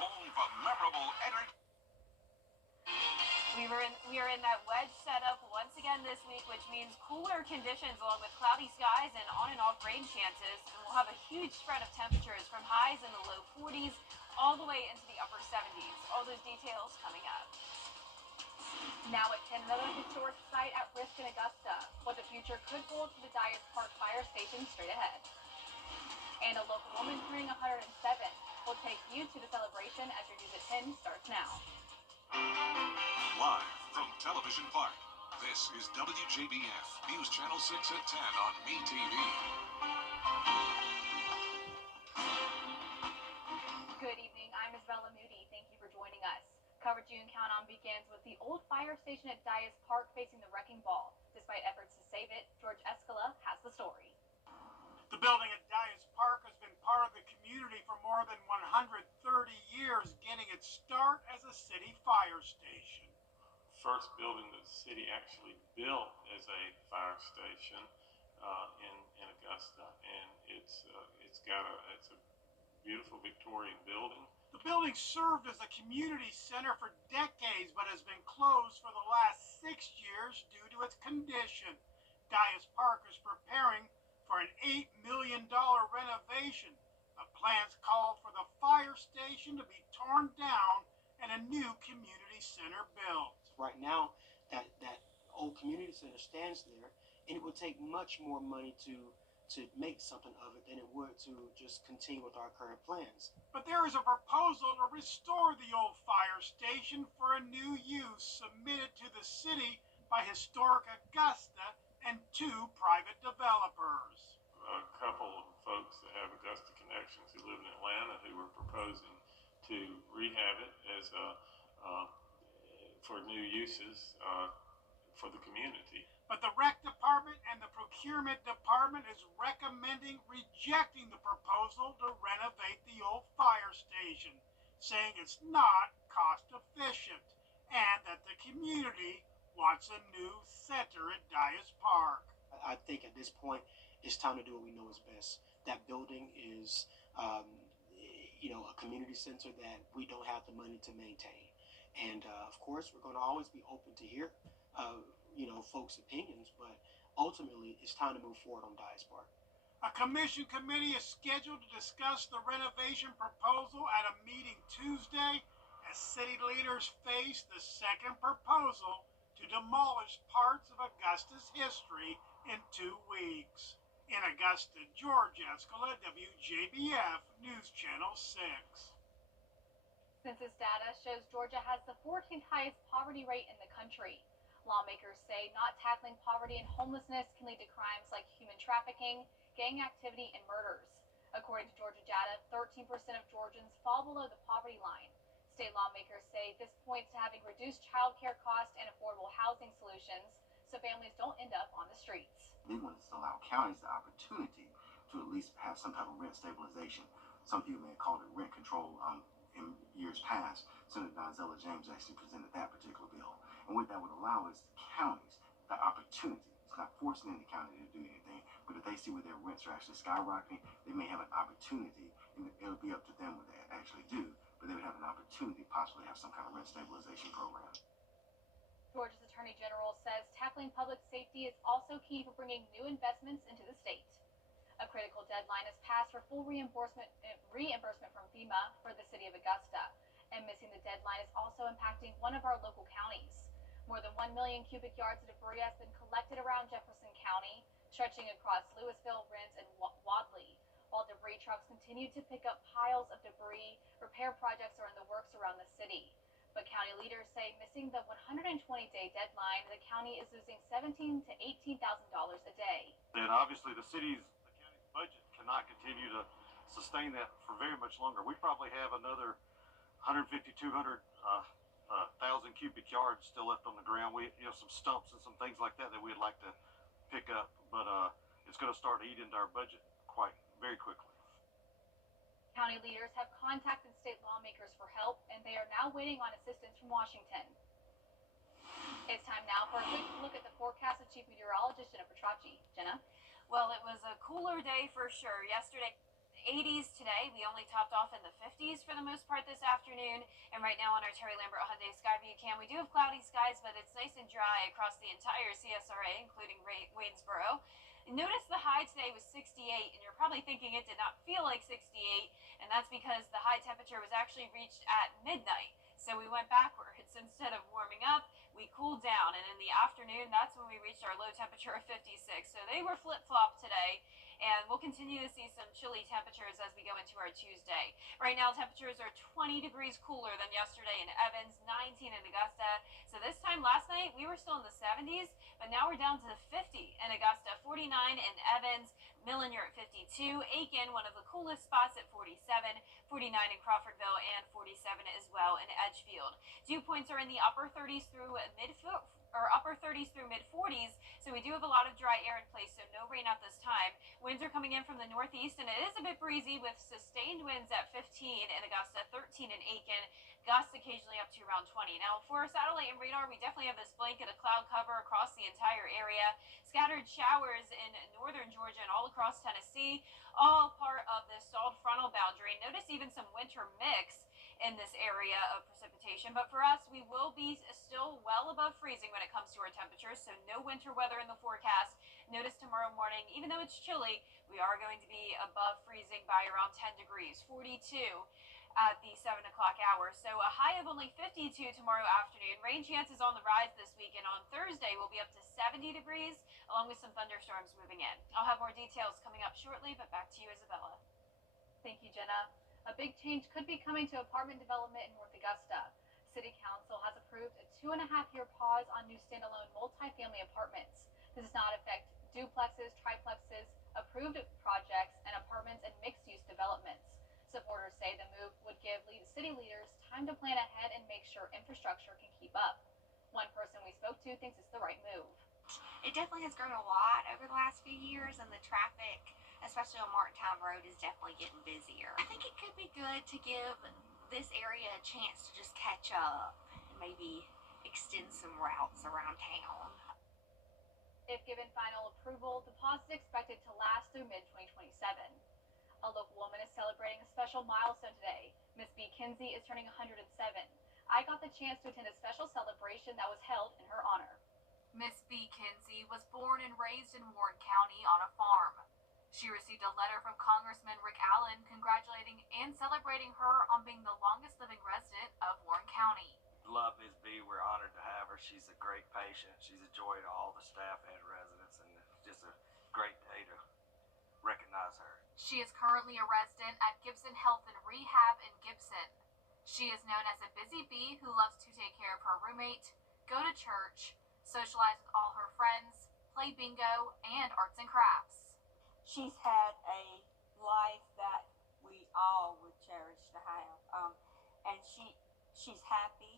home for memorable energy. We are in that wedge setup once again this week, which means cooler conditions along with cloudy skies and on and off rain chances. And we'll have a huge spread of temperatures from highs in the low 40s all the way into the upper 70s. All those details coming up. Now at 10, another historic site at risk in Augusta. What the future could hold for the Dyess Park Fire Station straight ahead. And a local woman turning 107. We'll take you to the celebration as your news at 10 starts now. Live from Television Park, this is WJBF News Channel 6 at 10 on MeTV. Good evening, I'm Isabella Moody. Thank you for joining us. Coverage you can count on begins with the old fire station at Dyess Park facing the wrecking ball. Despite efforts to save it, George Escala has the story. The building at Dyess Park has been part of the community for more than 130 years, getting its start as a city fire station. First building that the city actually built as a fire station in Augusta, and it's a beautiful Victorian building. The building served as a community center for decades, but has been closed for the last 6 years due to its condition. Dyess Park is preparing for an $8 million renovation. The plans call for the fire station to be torn down and a new community center built. Right now, that old community center stands there, and it would take much more money to make something of it than it would to just continue with our current plans. But there is a proposal to restore the old fire station for a new use submitted to the city by Historic Augusta and 2 private developers. A couple of folks that have Augusta connections who live in Atlanta who are proposing to rehab it as for new uses for the community. But the rec department and the procurement department is rejecting the proposal to renovate the old fire station, saying it's not cost efficient and that the community wants a new center at Dyess Park. I think at this point, it's time to do what we know is best. That building is, a community center that we don't have the money to maintain. And of course, we're going to always be open to hear, folks' opinions, but ultimately, it's time to move forward on Dyess Park. A commission committee is scheduled to discuss the renovation proposal at a meeting Tuesday as city leaders face the second proposal to demolish parts of Augusta's history in 2 weeks. In Augusta, George Escala, WJBF News Channel 6. Census data shows Georgia has the 14th highest poverty rate in the country. Lawmakers say not tackling poverty and homelessness can lead to crimes like human trafficking, gang activity, and murders. According to Georgia data, 13% of Georgians fall below the poverty line. State lawmakers say this points to having reduced child care costs and affordable housing solutions so families don't end up on the streets. They want to allow counties the opportunity to at least have some type of rent stabilization. Some people may have called it rent control in years past. Senator Donzella James actually presented that particular bill. And what that would allow is counties the opportunity. It's not forcing any county to do anything, but if they see where their rents are actually skyrocketing, they may have an opportunity, and it'll be up to them what they actually do, but they would have an opportunity to possibly have some kind of rent stabilization program. Georgia's Attorney General says tackling public safety is also key for bringing new investments into the state. A critical deadline has passed for full reimbursement from FEMA for the city of Augusta, and missing the deadline is also impacting one of our local counties. More than 1 million cubic yards of debris has been collected around Jefferson County, stretching across Louisville, Rennes, and Wadley. While debris trucks continue to pick up piles of debris, repair projects are in the works around the city. But county leaders say missing the 120-day deadline, the county is losing $17,000 to $18,000 a day. And obviously the county's budget cannot continue to sustain that for very much longer. We probably have another 150, 200,000 cubic yards still left on the ground. We some stumps and some things like that we'd like to pick up, but it's going to start to eat into our budget very quickly. County leaders have contacted state lawmakers for help, and they are now waiting on assistance from Washington. It's time now for a quick look at the forecast with Chief Meteorologist Jenna Petracci. Jenna? Well, it was a cooler day for sure. Yesterday 80s today. We only topped off in the 50s for the most part this afternoon. And right now on our Terry Lambert Hyundai Skyview cam, we do have cloudy skies, but it's nice and dry across the entire CSRA, including Waynesboro. Notice the high today was 68, and you're probably thinking it did not feel like 68, and that's because the high temperature was actually reached at midnight. So we went backwards. Instead of warming up, we cooled down, and in the afternoon, that's when we reached our low temperature of 56. So they were flip-flop today, and we'll continue to see some chilly temperatures as we go into our Tuesday. Right now, temperatures are 20 degrees cooler than yesterday in Evans, 19 in Augusta. So this time last night, we were still in the 70s, but now we're down to 50 in Augusta, 49 in Evans, Millen, you're at 52, Aiken, one of the coolest spots at 47, 49 in Crawfordville, and 47 as well in Edgefield. Dew points are in the upper 30s through upper 30s through mid 40s, so we do have a lot of dry air in place, so no rain at this time. Winds are coming in from the northeast, and it is a bit breezy with sustained winds at 15 in Augusta, 13 in Aiken, gusts occasionally up to around 20. Now, for satellite and radar, we definitely have this blanket of cloud cover across the entire area. Scattered showers in northern Georgia and all across Tennessee, all part of this stalled frontal boundary. Notice even some winter mix in this area of precipitation, but for us, we will be still well above freezing when it comes to our temperatures, so no winter weather in the forecast. Notice tomorrow morning, even though it's chilly, we are going to be above freezing by around 10 degrees, 42 at the 7 o'clock hour. So a high of only 52 tomorrow afternoon. Rain chances on the rise this week, and on Thursday we'll be up to 70 degrees, along with some thunderstorms moving in. I'll have more details coming up shortly, but back to you, Isabella. Thank you, Jenna. A big change could be coming to apartment development in North Augusta. City Council has approved a 2.5-year pause on new standalone multifamily apartments. This does not affect duplexes, triplexes, approved projects, and apartments and mixed-use developments. Supporters say the move would give city leaders time to plan ahead and make sure infrastructure can keep up. One person we spoke to thinks it's the right move. It definitely has grown a lot over the last few years, and the traffic, especially on Martintown Road, is definitely getting busier. I think it could be good to give this area a chance to just catch up and maybe extend some routes around town. If given final approval, the pause is expected to last through mid-2027. A local woman is celebrating a special milestone today. Miss B. Kinsey is turning 107. I got the chance to attend a special celebration that was held in her honor. Miss B. Kinsey was born and raised in Warren County on a farm. She received a letter from Congressman Rick Allen congratulating and celebrating her on being the longest living resident of Warren County. Love Miss B. We're honored to have her. She's a great patient. She's a joy to all the staff and residents, and it's just a great day to recognize her. She is currently a resident at Gibson Health and Rehab in Gibson. She is known as a busy bee who loves to take care of her roommate, go to church, socialize with all her friends, play bingo, and arts and crafts. She's had a life that we all would cherish to have, and she's happy,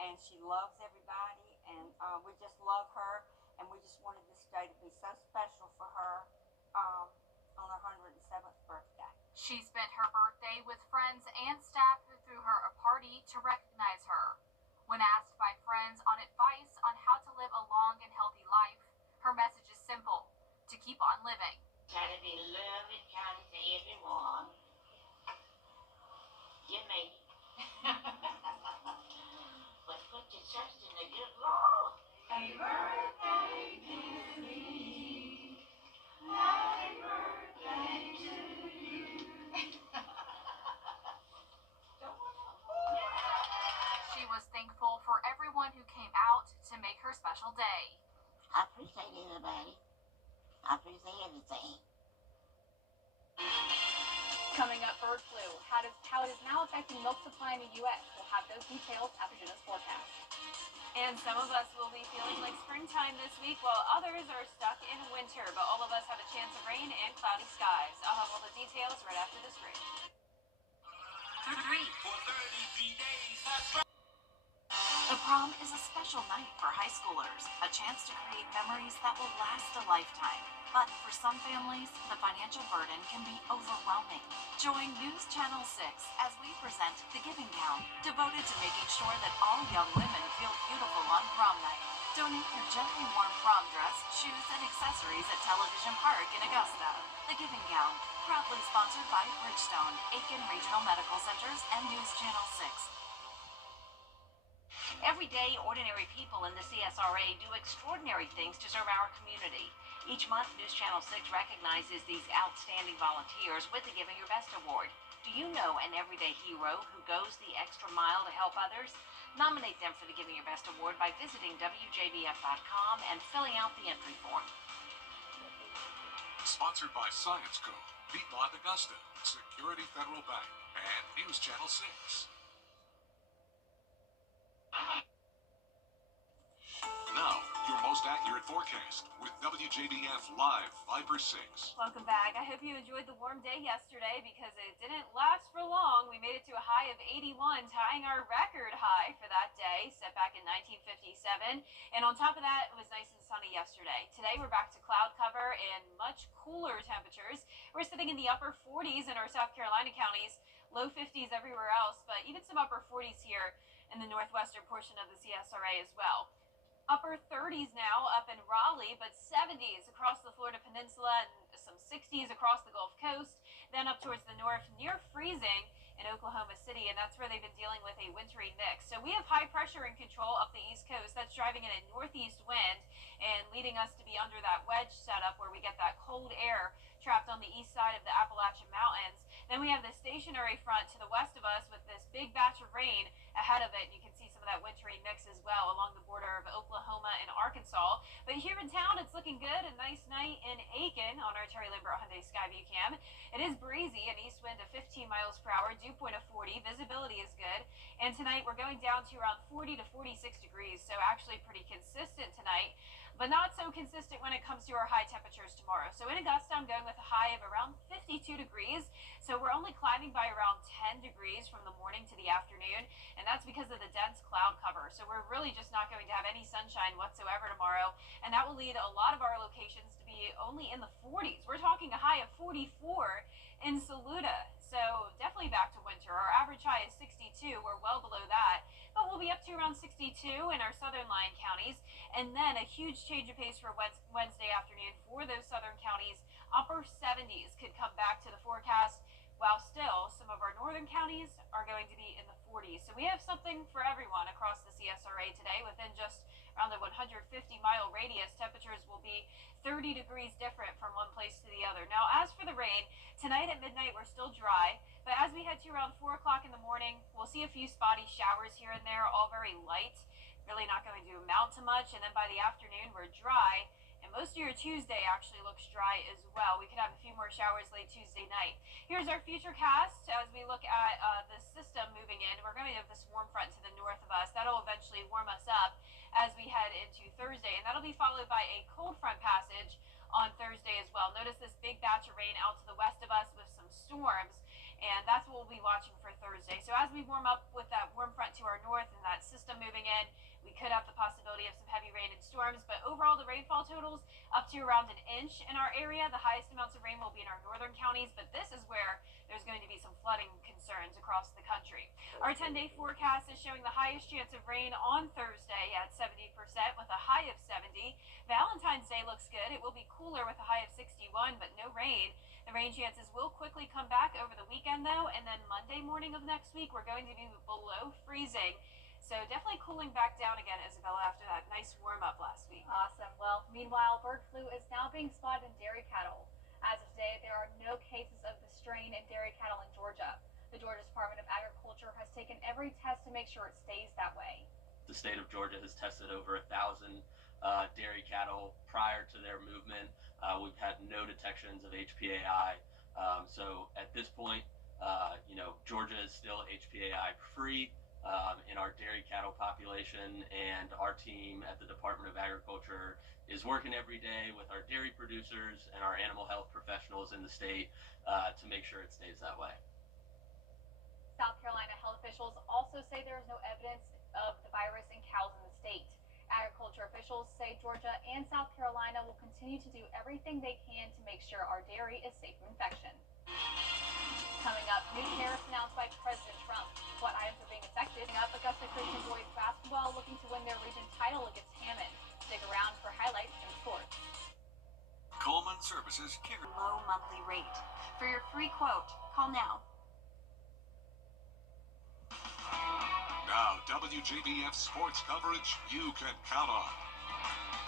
and she loves everybody, and we just love her, and we just wanted this day to be so special for her on her 107th birthday. She spent her birthday with friends and staff who threw her a party to recognize her. When asked by friends on advice on how to live a long and healthy life, her message is simple: to keep on living. Try to be loving, kind to everyone. You me. But put your trust in the good Lord. Happy birthday to me. Happy birthday to you. She was thankful for everyone who came out to make her special day. I appreciate everybody. I appreciate everything. Coming up, bird flu. How it is now affecting milk supply in the U.S. We'll have those details after Jenna's forecast. And some of us will be feeling like springtime this week, while others are stuck in winter. But all of us have a chance of rain and cloudy skies. I'll have all the details right after this break. Prom is a special night for high schoolers, a chance to create memories that will last a lifetime. But for some families, the financial burden can be overwhelming. Join News Channel 6 as we present The Giving Gown, devoted to making sure that all young women feel beautiful on prom night. Donate your gently warm prom dress, shoes, and accessories at Television Park in Augusta. The Giving Gown, proudly sponsored by Bridgestone, Aiken Regional Medical Centers, and News Channel 6. Every day, ordinary people in the CSRA do extraordinary things to serve our community. Each month, News Channel 6 recognizes these outstanding volunteers with the Giving Your Best Award. Do you know an everyday hero who goes the extra mile to help others? Nominate them for the Giving Your Best Award by visiting WJBF.com and filling out the entry form. Sponsored by Science Co., Piedmont Augusta, Security Federal Bank, and News Channel 6. Now, your most accurate forecast with WJBF Live Viper 6. Welcome back. I hope you enjoyed the warm day yesterday because it didn't last for long. We made it to a high of 81, tying our record high for that day, set back in 1957. And on top of that, it was nice and sunny yesterday. Today, we're back to cloud cover and much cooler temperatures. We're sitting in the upper 40s in our South Carolina counties, low 50s everywhere else, but even some upper 40s here in the northwestern portion of the CSRA as well. Upper 30s now up in Raleigh, but 70s across the Florida Peninsula and some 60s across the Gulf Coast. Then up towards the north, near freezing in Oklahoma City, and that's where they've been dealing with a wintry mix. So we have high pressure in control up the East Coast. That's driving in a northeast wind and leading us to be under that wedge setup where we get that cold air trapped on the east side of the Appalachian Mountains. Then we have the stationary front to the west of us with this big batch of rain ahead of it. And you can see some of that wintry mix as well along the border of Oklahoma and Arkansas. But here in town, it's looking good. A nice night in Aiken on our Terry Lambert Hyundai Skyview Cam. It is breezy, an east wind of 15 miles per hour, dew point of 40. Visibility is good. And tonight, we're going down to around 40 to 46 degrees. So actually pretty consistent tonight, but not so consistent when it comes to our high temperatures tomorrow. So in Augusta, I'm going with a high of around 52 degrees. So we're only climbing by around 10 degrees from the morning to the afternoon, and that's because of the dense cloud cover. So we're really just not going to have any sunshine whatsoever tomorrow, and that will lead a lot of our locations to be only in the 40s. We're talking a high of 44 in Saluda. So definitely back to winter. Our average high is 62. We're well below that, but we'll be up to around 62 in our southern lying counties. And then a huge change of pace for Wednesday afternoon for those southern counties. Upper 70s could come back to the forecast, while still some of our northern counties are going to be in the 40s. So we have something for everyone across the CSRA today. Within just around the 150-mile radius, temperatures will be 30 degrees different from one place to the other. Now, as for the rain, tonight at midnight we're still dry, but as we head to around 4 o'clock in the morning, we'll see a few spotty showers here and there, all very light, really not going to amount to much. And then by the afternoon, we're dry. And most of your Tuesday actually looks dry as well. We could have a few more showers late Tuesday night. Here's our future cast as we look at the system moving in. We're going to have this warm front to the north of us. That'll eventually warm us up as we head into Thursday. And that'll be followed by a cold front passage on Thursday as well. Notice this big batch of rain out to the west of us with some storms. And that's what we'll be watching for Thursday. So as we warm up with that warm front to our north and that system moving in, we could have the possibility of some heavy rain and storms, but overall the rainfall totals up to around an inch in our area. The highest amounts of rain will be in our northern counties, but this is where there's going to be some flooding concerns across the country. Our 10-day forecast is showing the highest chance of rain on Thursday at 70% with a high of 70. Valentine's Day looks good. It will be cooler with a high of 61, but no rain. The rain chances will quickly come back over the weekend though, and then Monday morning of next week, we're going to be below freezing. So definitely cooling back down again, Isabella, after that nice warm-up last week. Awesome. Well, meanwhile, bird flu is now being spotted in dairy cattle. As of today, there are no cases of the strain in dairy cattle in Georgia. The Georgia Department of Agriculture has taken every test to make sure it stays that way. The state of Georgia has tested over 1,000 dairy cattle prior to their movement. We've had no detections of HPAI. So at this point, Georgia is still HPAI free. In our dairy cattle population, and our team at the Department of Agriculture is working every day with our dairy producers and our animal health professionals in the state to make sure it stays that way. South Carolina health officials also say there is no evidence of the virus virus in cows in the state. Agriculture officials say Georgia and South Carolina will continue to do everything they can to make sure our dairy is safe from infection. Coming up, new tariffs announced by President Trump. What items are being affected? Up, Augusta Christian boys basketball looking to win their region title against Hammond. Stick around for highlights in sports. Coleman Services carry Low monthly rate. For your free quote, call now. Now, WJBF sports coverage you can count on.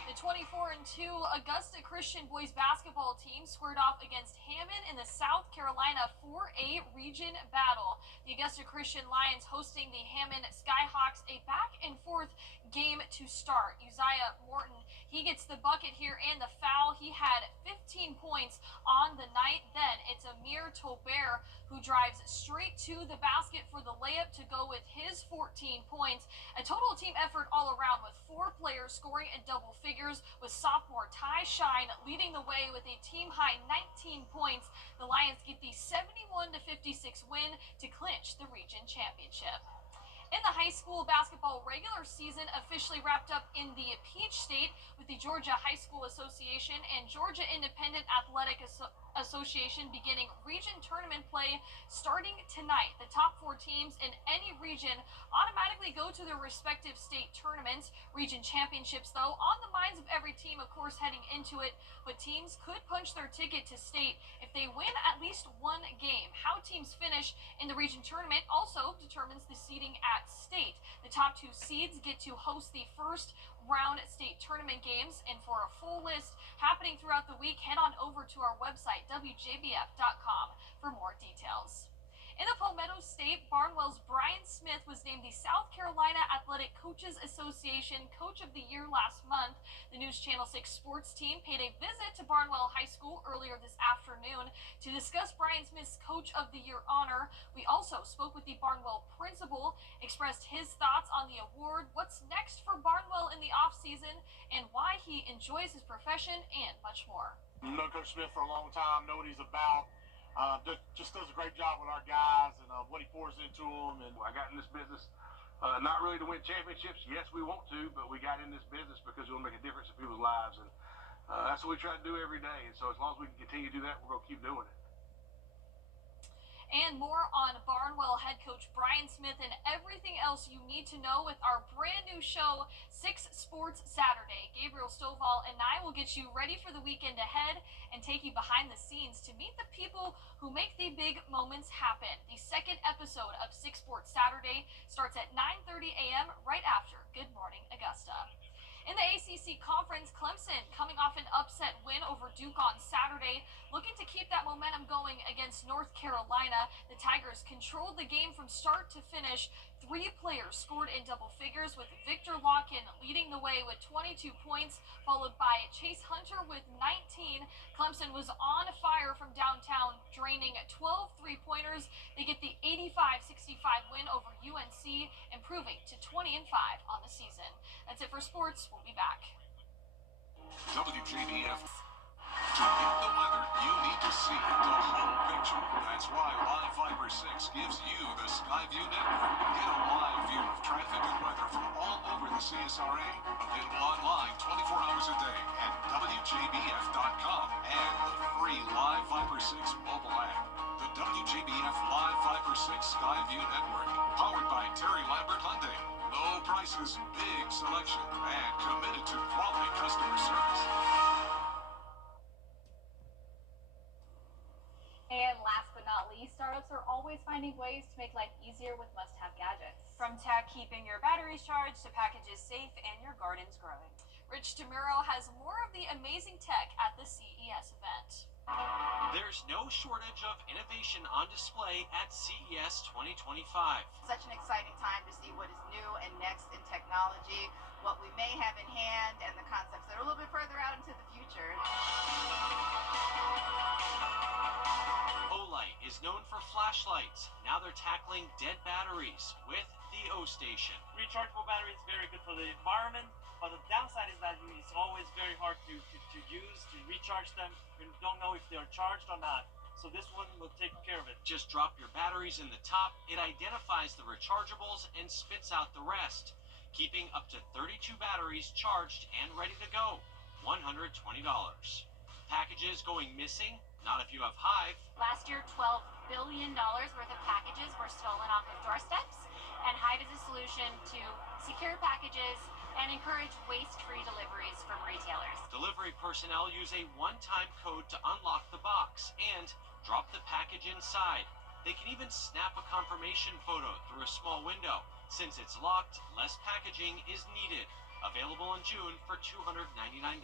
The 24-2 Augusta Christian boys basketball team squared off against Hammond in the South Carolina 4A region battle. The Augusta Christian Lions hosting the Hammond Skyhawks, a back-and-forth game to start. Uzziah Morton, he gets the bucket here and the foul. He had 15 points on the night. Then it's Amir Tolbert who drives straight to the basket for the layup to go with his 14 points. A total team effort all around with 4 players scoring in double figures, with sophomore Ty Shine leading the way with a team-high 19 points. The Lions get the 71-56 win to clinch the region championship. In the high school basketball regular season officially wrapped up in the Peach State, with the Georgia High School Association and Georgia Independent Athletic Association beginning region tournament play starting tonight. The top 4 teams in any region automatically go to their respective state tournaments. Region championships, though, on the minds of every team, of course, heading into it, but teams could punch their ticket to state if they win at least one game. How teams finish in the region tournament also determines the seeding at state. The top 2 seeds get to host the first round state tournament games, and for a full list happening throughout the week, head on over to our website, WJBF.com, for more details. In the Palmetto State, Barnwell's Brian Smith was named the South Carolina Athletic Coaches Association Coach of the Year last month. The News Channel 6 sports team paid a visit to Barnwell High School earlier this afternoon to discuss Brian Smith's Coach of the Year honor. We also spoke with the Barnwell principal, expressed his thoughts on the award, what's next for Barnwell in the offseason, and why he enjoys his profession, and much more. I've known Coach Smith for a long time, know what he's about. Just does a great job with our guys and what he pours into them. And I got in this business not really to win championships. Yes, we want to, but we got in this business because we want to make a difference in people's lives, and that's what we try to do every day. And so as long as we can continue to do that, we're going to keep doing it. And more on Barnwell head coach Brian Smith and everything else you need to know with our brand new show, 6 Sports Saturday. Gabriel Stovall and I will get you ready for the weekend ahead and take you behind the scenes to meet the people who make the big moments happen. The second episode of 6 Sports Saturday starts at 9:30 a.m. right after Good Morning Augusta. In the ACC Conference, Clemson coming off an upset win over Duke on Saturday, looking to keep that momentum going against North Carolina. The Tigers controlled the game from start to finish. 3 players scored in double figures, with Victor Lawkin leading the way with 22 points, followed by Chase Hunter with 19. Clemson was on fire from downtown, draining 12 three-pointers. They get the 85-65 win over UNC, improving to 20-5 on the season. That's it for sports. We'll be back. WJBF. To get the weather, you need to see the whole picture. That's why Live Fiber 6 gives you the Skyview Network. Get a live view of traffic and weather from all over the CSRA. Available online 24 hours a day at WJBF.com and the free Live Fiber 6 mobile app. The WJBF Live Fiber 6 Skyview Network. Powered by Terry Lambert Hyundai. Low prices, big selection, and committed to quality customer service. And last but not least, startups are always finding ways to make life easier with must-have gadgets. From tech keeping your batteries charged to packages safe and your gardens growing. Rich DeMuro has more of the amazing tech at the CES event. There's no shortage of innovation on display at CES 2025. Such an exciting time to see what is new and next in technology, what we may have in hand, and the concepts that are a little bit further out into the future. Olight is known for flashlights. Now they're tackling dead batteries with the O-Station. Rechargeable batteries very good for the environment, but the downside is that it's always very hard to use, to recharge them. You don't know if they're charged or not. So this one will take care of it. Just drop your batteries in the top. It identifies the rechargeables and spits out the rest. keeping up to 32 batteries charged and ready to go. $120. Packages going missing? Not if you have Hive. Last year, $12 billion worth of packages were stolen off of doorsteps, and Hive is a solution to secure packages and encourage waste-free deliveries from retailers. Delivery personnel use a one-time code to unlock the box and drop the package inside. They can even snap a confirmation photo through a small window. Since it's locked, less packaging is needed. Available in June for $299.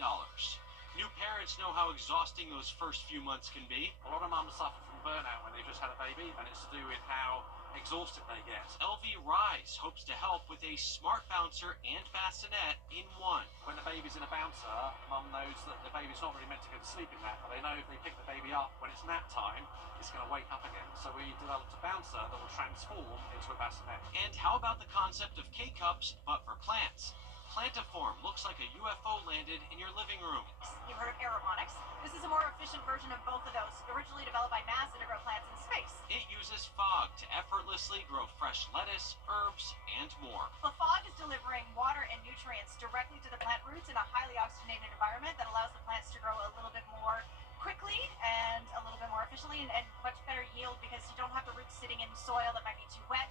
New parents know how exhausting those first few months can be. A lot of mums suffer from burnout when they've just had a baby, and it's to do with how exhausted they get. LV Rise hopes to help with a smart bouncer and bassinet in one. When the baby's in a bouncer, mum knows that the baby's not really meant to go to sleep in that, but they know if they pick the baby up when it's nap time, it's going to wake up again. So we developed a bouncer that will transform into a bassinet. And how about the concept of K-cups, but for plants? Plantiform looks like a UFO landed in your living room. You've heard of aeroponics. This is a more efficient version of both of those, originally developed by NASA to grow plants in space. It uses fog to effortlessly grow fresh lettuce, herbs, and more. The fog is delivering water and nutrients directly to the plant roots in a highly oxygenated environment that allows the plants to grow a little bit more quickly and a little bit more efficiently and much better yield because you don't have the roots sitting in soil that might be too wet.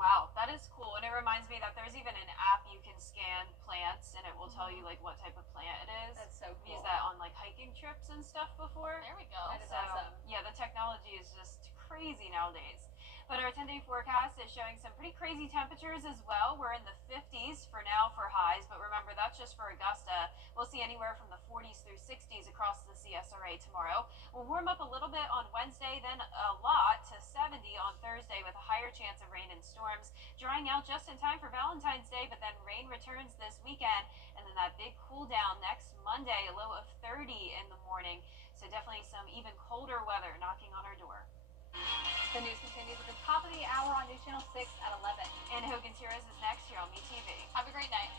Wow, that is cool. And it reminds me that there's even an app you can scan plants and it will tell you like what type of plant it is. That's so I've cool. used that on like hiking trips and stuff before. There we go. That is So awesome. yeah, the technology is just crazy nowadays. But our 10-day forecast is showing some pretty crazy temperatures as well. We're in the 50s for now for highs, but remember that's just for Augusta. We'll see anywhere from the 40s through 60s across the CSRA tomorrow. We'll warm up a little bit on Wednesday, then a lot to 70 on Thursday with a higher chance of rain and storms. Drying out just in time for Valentine's Day, but then rain returns this weekend. And then that big cool down next Monday, a low of 30 in the morning. So definitely some even colder weather knocking on our door. The news continues at the top of the hour on News Channel 6 at 11. And Hogan's Heroes is next here on MeTV. Have a great night.